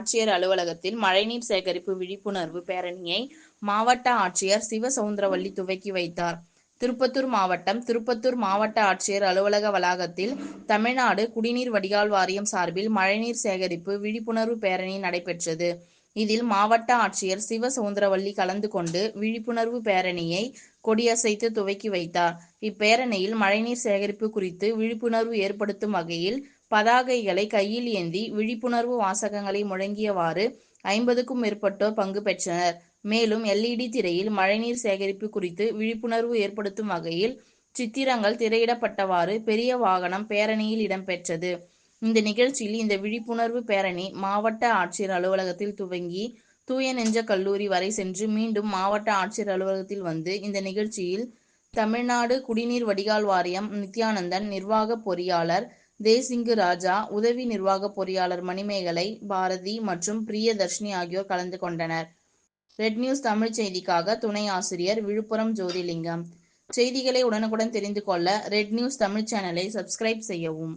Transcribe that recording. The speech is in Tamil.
ஆட்சியர் அலுவலகத்தில் மழைநீர் சேகரிப்பு விழிப்புணர்வு பேரணியை மாவட்ட ஆட்சியர் சிவசவுந்தரவல்லி துவக்கி வைத்தார். திருப்பத்தூர் மாவட்டம் திருப்பத்தூர் மாவட்ட ஆட்சியர் அலுவலக வளாகத்தில் தமிழ்நாடு குடிநீர் வடிகால் வாரியம் சார்பில் மழைநீர் சேகரிப்பு விழிப்புணர்வு பேரணி நடைபெற்றது. இதில் மாவட்ட ஆட்சியர் சிவசவுந்தரவல்லி கலந்து கொண்டு விழிப்புணர்வு பேரணியை கொடியசைத்து துவக்கி வைத்தார். இப்பேரணியில் மழைநீர் சேகரிப்பு குறித்து விழிப்புணர்வு ஏற்படுத்தும் வகையில் பதாகைகளை கையில் ஏந்தி விழிப்புணர்வு வாசகங்களை முழங்கியவாறு 50க்கும் மேற்பட்டோர் பங்கு பெற்றனர். மேலும் LED திரையில் மழைநீர் சேகரிப்பு குறித்து விழிப்புணர்வு ஏற்படுத்தும் வகையில் சித்திரங்கள் திரையிடப்பட்டவாறு பெரிய வாகனம் பேரணியில் இடம்பெற்றது. இந்த நிகழ்ச்சியில் இந்த விழிப்புணர்வு பேரணி மாவட்ட ஆட்சியர் அலுவலகத்தில் துவங்கி தூய நெஞ்ச கல்லூரி வரை சென்று மீண்டும் மாவட்ட ஆட்சியர் அலுவலகத்தில் வந்து இந்த நிகழ்ச்சியில் தமிழ்நாடு குடிநீர் வடிகால் வாரியம் நித்யானந்தன், நிர்வாக பொறியாளர் தேசிங்கு ராஜா, உதவி நிர்வாக பொறியாளர் மணிமேகலை, பாரதி மற்றும் பிரியதர்ஷினி ஆகியோர் கலந்து கொண்டனர். ரெட் நியூஸ் தமிழ் செய்திக்காக துணை ஆசிரியர் விழுப்புரம் ஜோதிலிங்கம். செய்திகளை உடனுக்குடன் தெரிந்து கொள்ள ரெட் நியூஸ் தமிழ் சேனலை சப்ஸ்கிரைப் செய்யவும்.